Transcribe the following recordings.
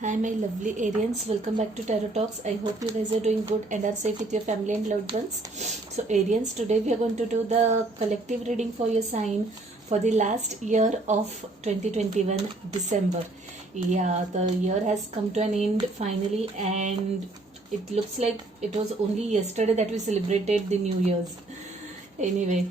Hi, my lovely Arians. Welcome back to Tarot Talks. I hope you guys are doing good and are safe with your family and loved ones. So, Arians, today we are going to do the collective reading for your sign for the last year of 2021 December. Yeah, the year has come to an end finally, and it looks like it was only yesterday that we celebrated the New Year's. Anyway,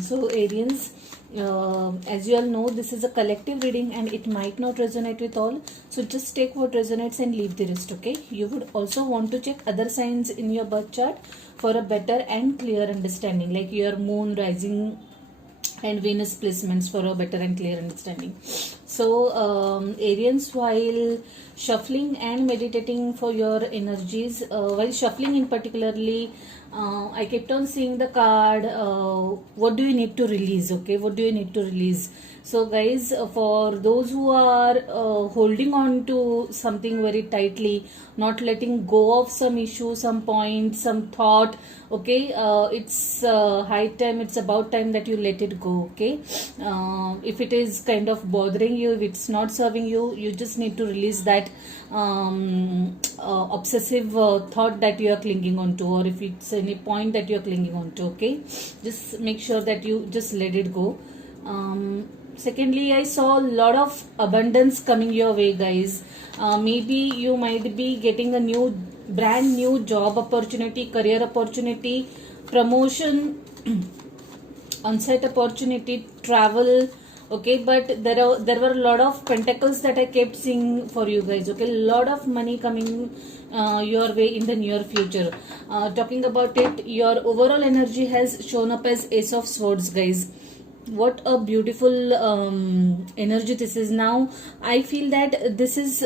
so Arians, as you all know, this is a collective reading and it might not resonate with all. So just take what resonates and leave the rest, okay? You would also want to check other signs in your birth chart for a better and clear understanding, like your moon, rising, and Venus placements for a better and clear understanding. So, Arians, while shuffling and meditating for your energies, while shuffling in particularly, I kept on seeing the card. What do you need to release? Okay, what do you need to release? So, guys, for those who are holding on to something very tightly, not letting go of some issue, some point, some thought, okay, it's high time, it's about time that you let it go, okay? If it is kind of bothering you, if it's not serving you, you just need to release that obsessive thought that you are clinging on to, or if it's any point that you are clinging on to, okay? Just make sure that you just let it go. Secondly, I saw a lot of abundance coming your way, guys. Maybe you might be getting a brand new job opportunity, career opportunity, promotion, on-site opportunity, travel. Okay, but there were a lot of pentacles that I kept seeing for you guys. Okay, a lot of money coming your way in the near future. Talking about it, your overall energy has shown up as Ace of Swords, guys. What a beautiful energy this is. Now I feel that this is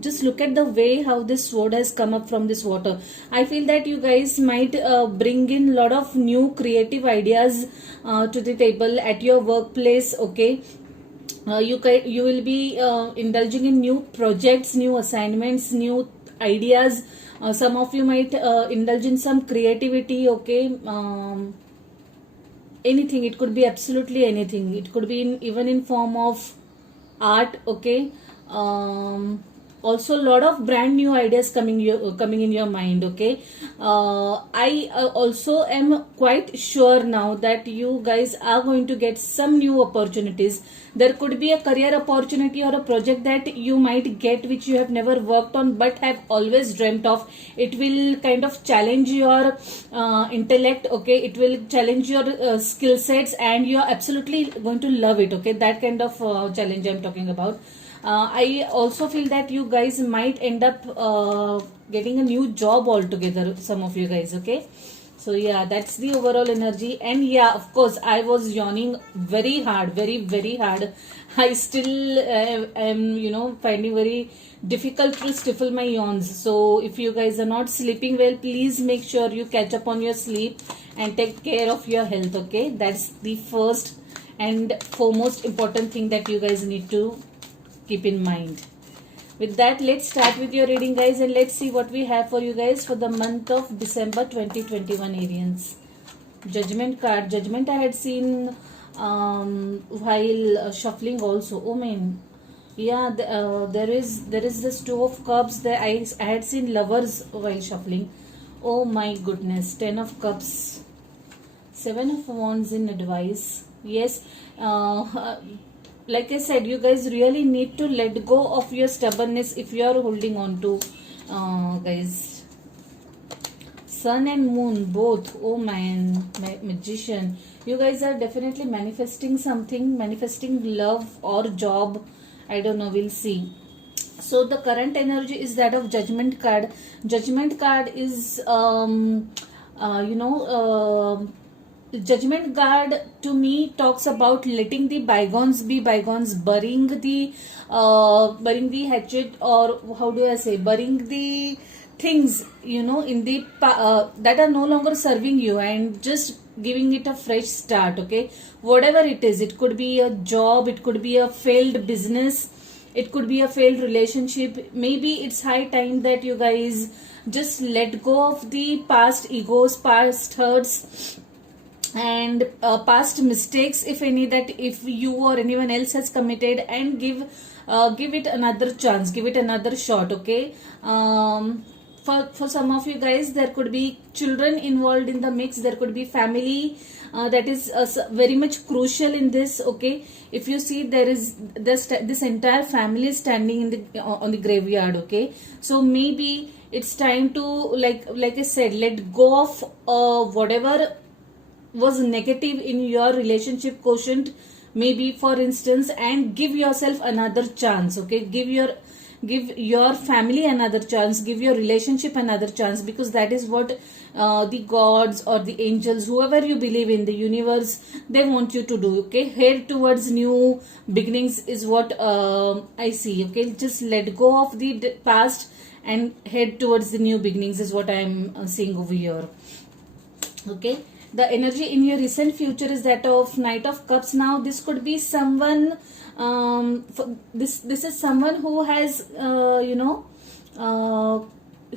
just look at the way how this sword has come up from this water. I feel that you guys might bring in a lot of new creative ideas to the table at your workplace, okay? You will be indulging in new projects, new assignments, new ideas. Some of you might indulge in some creativity, okay? Anything, it could be absolutely anything. It could be even in form of art, okay? Also a lot of brand new ideas coming in your mind, okay? I also am quite sure now that you guys are going to get some new opportunities. There could be a career opportunity or a project that you might get which you have never worked on but have always dreamt of. It will kind of challenge your intellect, okay? It will challenge your skill sets, and you're absolutely going to love it, okay? That kind of challenge I'm talking about. I also feel that you guys might end up getting a new job altogether, some of you guys, okay? So yeah, that's the overall energy. And yeah, of course, I was yawning very hard, very hard. I still am, finding very difficult to stifle my yawns. So if you guys are not sleeping well, please make sure you catch up on your sleep and take care of your health, okay? That's the first and foremost important thing that you guys need to keep in mind. With that, let's start with your reading, guys, and let's see what we have for you guys for the month of December 2021, Arians. Judgment card. Judgment I had seen while shuffling also. Oh man, yeah, there is this Two of Cups. There I had seen Lovers while shuffling. Oh my goodness, Ten of Cups, Seven of Wands in advice. Yes, like I said, you guys really need to let go of your stubbornness if you are holding on to, guys. Sun and Moon both. Oh man, Magician. You guys are definitely manifesting something, manifesting love or job. I don't know, we'll see. So the current energy is that of Judgment card. Judgment card is Judgment card to me talks about letting the bygones be bygones, burying the hatchet, or how do I say, burying the things in the that are no longer serving you, and just giving it a fresh start, okay? Whatever it is, it could be a job, it could be a failed business, it could be a failed relationship. Maybe it's high time that you guys just let go of the past egos, past hurts, and past mistakes, if any, that if you or anyone else has committed, and give give it another chance, give it another shot. Okay. For some of you guys, there could be children involved in the mix, there could be family, that is very much crucial in this. Okay, if you see, there is this entire family standing in the on the graveyard. Okay, so maybe it's time to, like I said, let go of whatever was negative in your relationship quotient, maybe for instance, and give yourself another chance. Okay, give your family another chance, give your relationship another chance, because that is what the gods or the angels, whoever you believe in, the universe, they want you to do. Okay, head towards new beginnings is what I see. Okay, just let go of the past and head towards the new beginnings is what I am seeing over here. Okay, the energy in your recent future is that of Knight of Cups. Now this could be someone, this is someone who has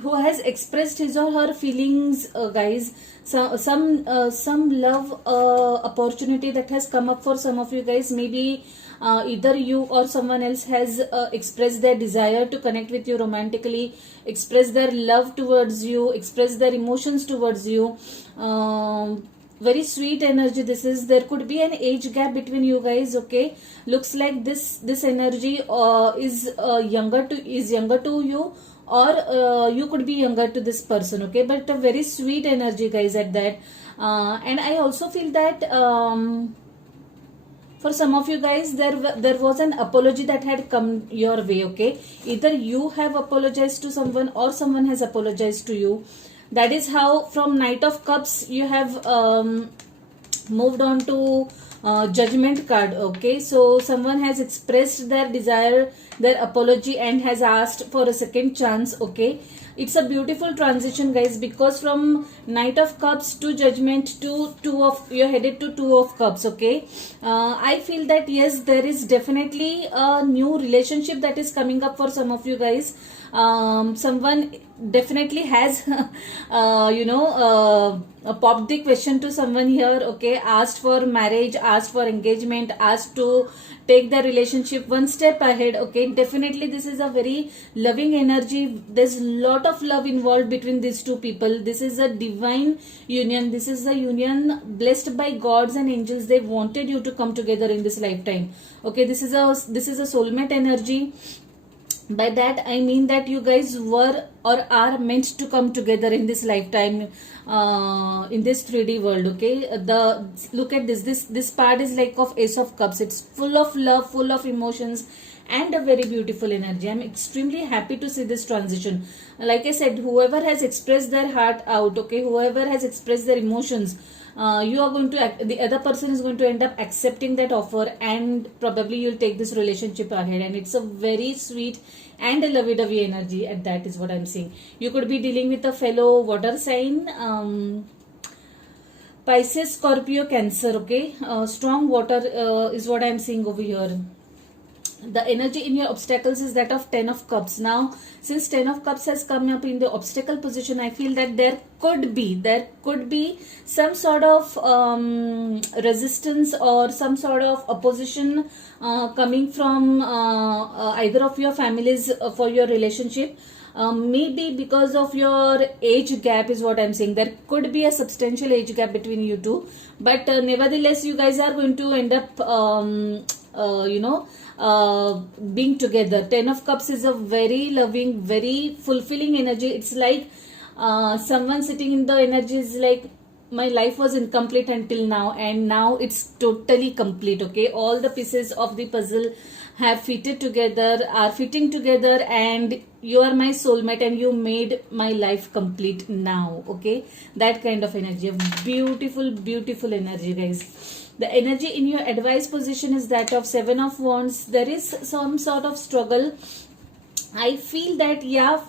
who has expressed his or her feelings, guys. So some love opportunity that has come up for some of you guys. Maybe either you or someone else has expressed their desire to connect with you romantically, express their love towards you, express their emotions towards you. Very sweet energy this is. There could be an age gap between you guys. Okay, looks like this energy is younger to you, or you could be younger to this person. Okay, but a very sweet energy, guys, at that. And I also feel that for some of you guys, there was an apology that had come your way. Okay, either you have apologized to someone or someone has apologized to you. That is how from Knight of Cups you have moved on to Judgment card. Okay, so someone has expressed their desire, their apology, and has asked for a second chance. Okay, it's a beautiful transition, guys, because from Knight of Cups to Judgment to you're headed to Two of Cups. Okay, I feel that yes, there is definitely a new relationship that is coming up for some of you guys. Someone definitely has popped the question to someone here. Okay, asked for marriage, asked for engagement, asked to take the relationship one step ahead. Okay, definitely this is a very loving energy. There's a lot of love involved between these two people. This is a divine union. This is a union blessed by gods and angels. They wanted you to come together in this lifetime. Okay, this is a soulmate energy. By that I mean that you guys were or are meant to come together in this lifetime, in this 3D world. Okay, look at this part is like of Ace of Cups. It's full of love, full of emotions, and a very beautiful energy. I'm extremely happy to see this transition. Like I said, whoever has expressed their heart out, okay, whoever has expressed their emotions, you are going to the other person is going to end up accepting that offer, and probably you'll take this relationship ahead. And it's a very sweet and a lovey-dovey energy, and that is what I'm seeing. You could be dealing with a fellow water sign, Pisces, Scorpio, Cancer. Okay, strong water is what I'm seeing over here. The energy in your obstacles is that of Ten of Cups. Now, since Ten of Cups has come up in the obstacle position, I feel that there could be some sort of resistance or some sort of opposition coming from either of your families for your relationship. Maybe because of your age gap is what I'm saying. There could be a substantial age gap between you two, but nevertheless you guys are going to end up being together. Ten of Cups is a very loving, very fulfilling energy. It's like someone sitting in the energy is like, my life was incomplete until now, and now it's totally complete. Okay, all the pieces of the puzzle are fitting together, and you are my soulmate and you made my life complete now. Okay, that kind of energy, a beautiful energy, guys. The energy in your advice position is that of Seven of Wands. There is some sort of struggle. I feel that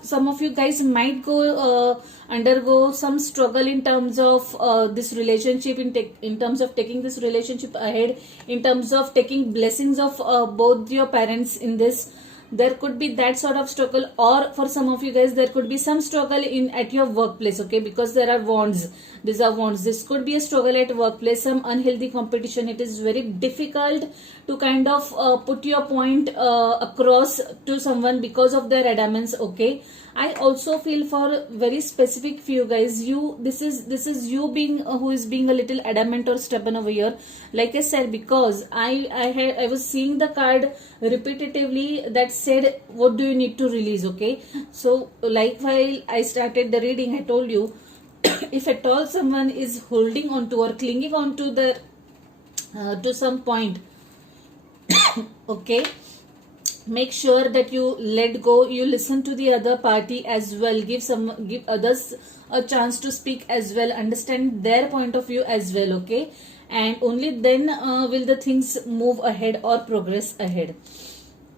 some of you guys might go undergo some struggle in terms of this relationship, in terms of taking this relationship ahead, in terms of taking blessings of both your parents in this. There could be that sort of struggle, or for some of you guys there could be some struggle at your workplace. Okay, because there are wands. These are wands. This could be a struggle at workplace, some unhealthy competition. It is very difficult to kind of put your point across to someone because of their adamance. Okay, I also feel for very specific few guys, this is you being who is being a little adamant or stubborn over here. Like I said, because I was seeing the card repetitively that said, what do you need to release? Okay, so like while I started the reading, I told you if at all someone is holding on to or clinging on to the to some point, okay, make sure that you let go, you listen to the other party as well, give others a chance to speak as well, understand their point of view as well. Okay, and only then will the things move ahead or progress ahead.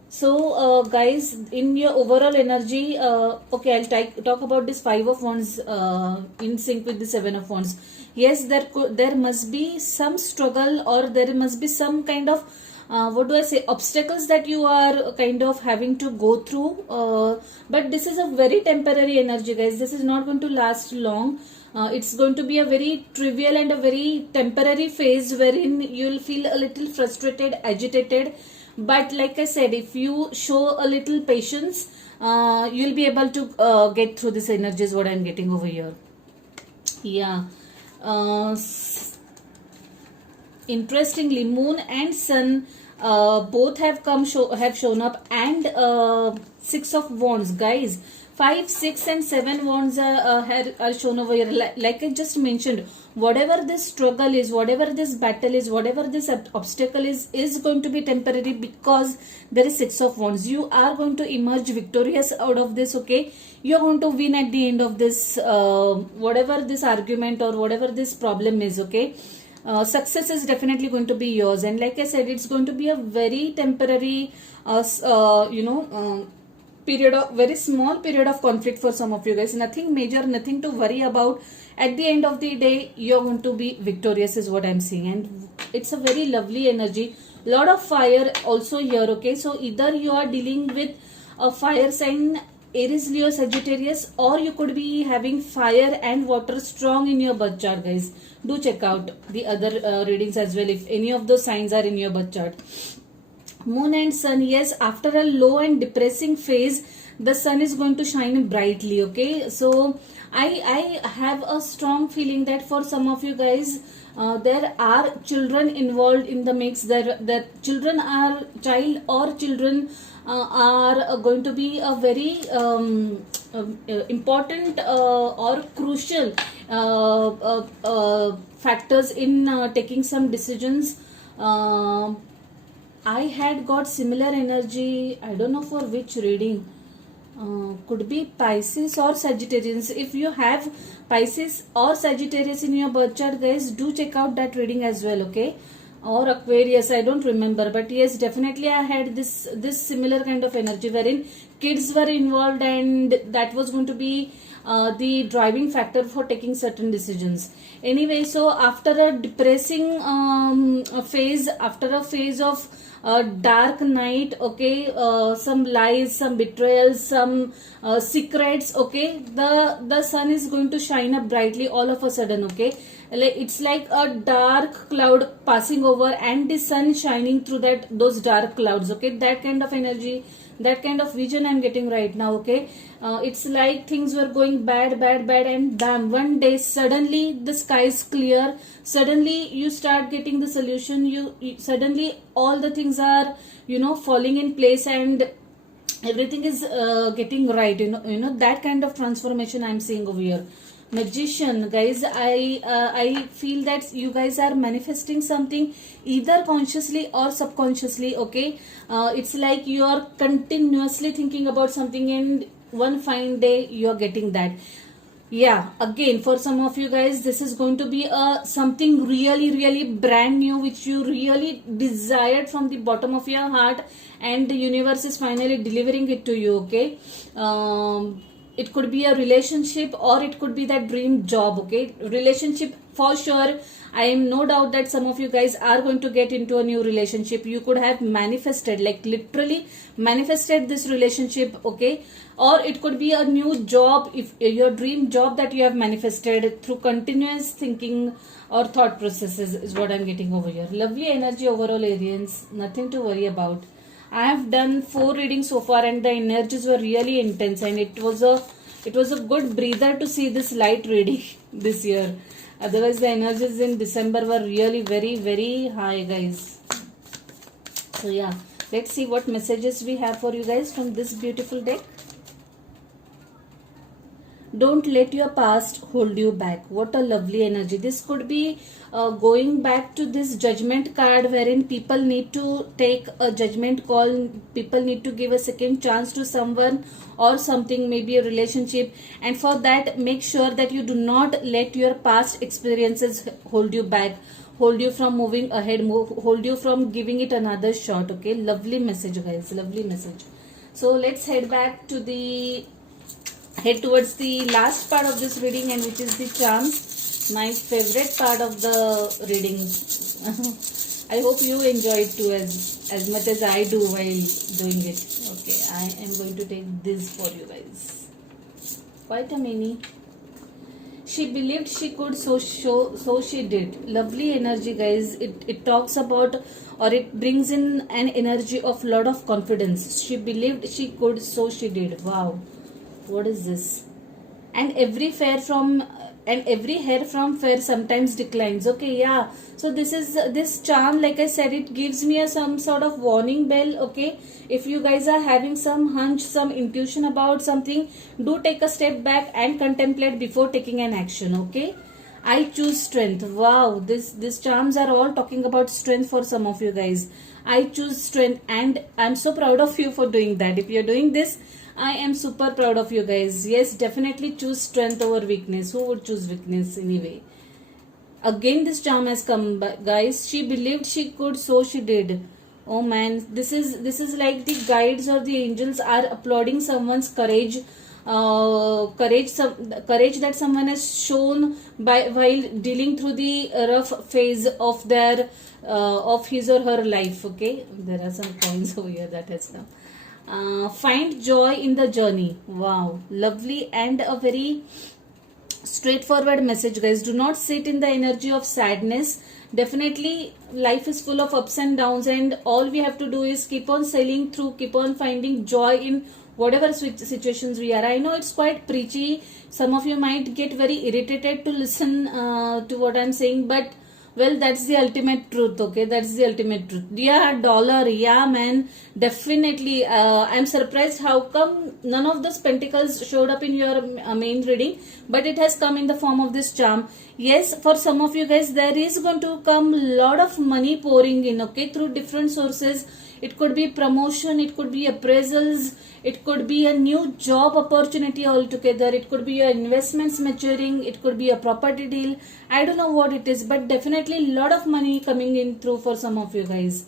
So guys, in your overall energy, okay, I'll talk about this 5 of wands in sync with the 7 of wands. Yes, there must be some struggle, or there must be some kind of what do I say, obstacles that you are kind of having to go through, but this is a very temporary energy, guys. This is not going to last long. It's going to be a very trivial and a very temporary phase wherein you'll feel a little frustrated, agitated, but like I said, if you show a little patience, you'll be able to get through this energy is what I'm getting over here. Yeah. Interestingly, moon and sun both have shown up, and 6 of wands, guys. 5, 6 and 7 wands are shown over here. Like I just mentioned, whatever this struggle is, whatever this battle is, whatever this obstacle is going to be temporary, because there is 6 of wands. You are going to emerge victorious out of this. Okay, you're going to win at the end of this whatever this argument or whatever this problem is. Okay, success is definitely going to be yours, and like I said, it's going to be a very temporary period of very small period of conflict for some of you guys. Nothing major, nothing to worry about. At the end of the day, you're going to be victorious is what I'm seeing, and it's a very lovely energy. Lot of fire also here. Okay, so either you are dealing with a fire sign, Aries, Leo, Sagittarius, or you could be having fire and water strong in your birth chart, guys. Do check out the other readings as well if any of those signs are in your birth chart. Moon and sun, yes, after a low and depressing phase, the sun is going to shine brightly. Okay, so I have a strong feeling that for some of you guys, there are children involved in the mix. That child or children are going to be a very important or crucial factors in taking some decisions. I had got similar energy. I don't know for which reading. Could be Pisces or Sagittarius. If you have Pisces or Sagittarius in your birth chart, guys, do check out that reading as well. Okay, or Aquarius, I don't remember, but yes, definitely I had this similar kind of energy wherein kids were involved, and that was going to be the driving factor for taking certain decisions. Anyway, so after a depressing phase, after a phase of dark night, okay, some lies, some betrayals, some secrets, okay, the sun is going to shine up brightly all of a sudden. Okay, it's like a dark cloud passing over and the sun shining through those dark clouds. Okay, that kind of energy, that kind of vision I'm getting right now. Okay, it's like things were going bad, and bam, one day suddenly the sky is clear, suddenly you start getting the solution, you suddenly all the things are falling in place, and everything is getting right. That kind of transformation I'm seeing over here. Magician, guys, I feel that you guys are manifesting something either consciously or subconsciously. Okay, it's like you are continuously thinking about something, and one fine day you are getting that. Yeah, again, for some of you guys, this is going to be something really brand new, which you really desired from the bottom of your heart, and the universe is finally delivering it to you. Okay, it could be a relationship or it could be that dream job. Okay, relationship for sure. I am no doubt that some of you guys are going to get into a new relationship. You could have manifested, like literally manifested this relationship. Okay, or it could be a new job, if your dream job that you have manifested through continuous thinking or thought processes is what I'm getting over here. Lovely energy overall, Arians. Nothing to worry about. I have done 4 readings so far and the energies were really intense, and it was a good breather to see this light reading this year. Otherwise the energies in December were really very, very high, guys. So yeah, let's see what messages we have for you guys from this beautiful deck. Don't let your past hold you back. What a lovely energy. This could be going back to this judgment card, wherein people need to take a judgment call. People need to give a second chance to someone or something, maybe a relationship. And for that, make sure that you do not let your past experiences hold you back, hold you from moving ahead, hold you from giving it another shot. Okay, lovely message, guys. Lovely message. So let's head towards the last part of this reading, and which is the charms, my favorite part of the reading. I hope you enjoy it too as much as I do while doing it. Okay, I am going to take this for you guys. Quite a mini. She believed she could, so she did. Lovely energy, guys. It talks about, or it brings in an energy of lot of confidence. She believed she could, so she did. Wow. What is this? And every hair from fair sometimes declines. Okay, yeah. So this charm, like I said, it gives me some sort of warning bell. Okay, if you guys are having some hunch, some intuition about something, do take a step back and contemplate before taking an action. Okay, I choose strength. Wow, these charms are all talking about strength for some of you guys. I choose strength, and I'm so proud of you for doing that. If you're doing this, I am super proud of you guys. Yes, definitely choose strength over weakness. Who would choose weakness anyway? Again, this charm has come, guys. She believed she could, so she did. Oh man, this is like the guides or the angels are applauding someone's courage. Courage that someone has shown while dealing through the rough phase of their of his or her life. Okay, there are some coins over here that has come. Find joy in the journey. Wow, lovely and a very straightforward message, guys. Do not sit in the energy of sadness. Definitely life is full of ups and downs, and all we have to do is keep on sailing through, keep on finding joy in whatever situations we are. I know it's quite preachy. Some of you might get very irritated to listen to what I'm saying, but well, that's the ultimate truth. Okay, that's the ultimate truth. Yeah, dollar. Yeah, man, definitely. I'm surprised how come none of those pentacles showed up in your main reading, but it has come in the form of this charm. Yes, for some of you guys, there is going to come a lot of money pouring in. Okay, through different sources. It could be promotion, it could be appraisals, it could be a new job opportunity altogether, it could be your investments maturing, it could be a property deal. I don't know what it is, but definitely a lot of money coming in through for some of you guys.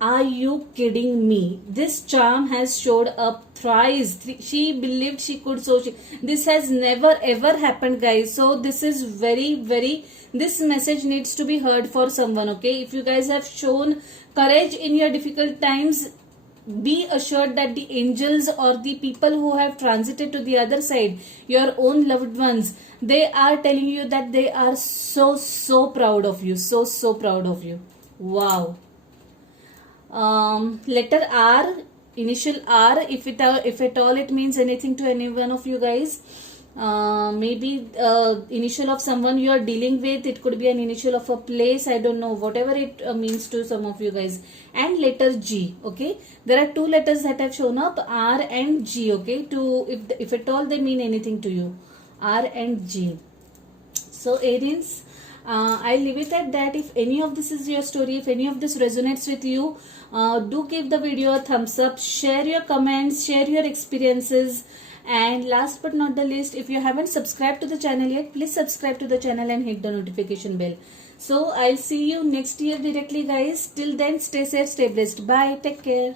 Are you kidding me? This charm has showed up thrice. She believed she could, so this has never ever happened, guys. So this is very, this message needs to be heard for someone. Okay, if you guys have shown courage in your difficult times, be assured that the angels or the people who have transited to the other side, your own loved ones, they are telling you that they are so proud of you. So proud of you. Wow. Letter R, initial R, if at all it means anything to any one of you guys. Maybe initial of someone you are dealing with. It could be an initial of a place. I don't know, whatever it means to some of you guys. And letter G. Okay, there are two letters that have shown up, R and G. Okay, to if at all they mean anything to you, R and G. So Aries, I leave it at that. If any of this is your story, if any of this resonates with you, do give the video a thumbs up, share your comments, share your experiences, and last but not the least, if you haven't subscribed to the channel yet, please subscribe to the channel and hit the notification bell. So I'll see you next year directly, guys. Till then, stay safe, stay blessed. Bye, take care.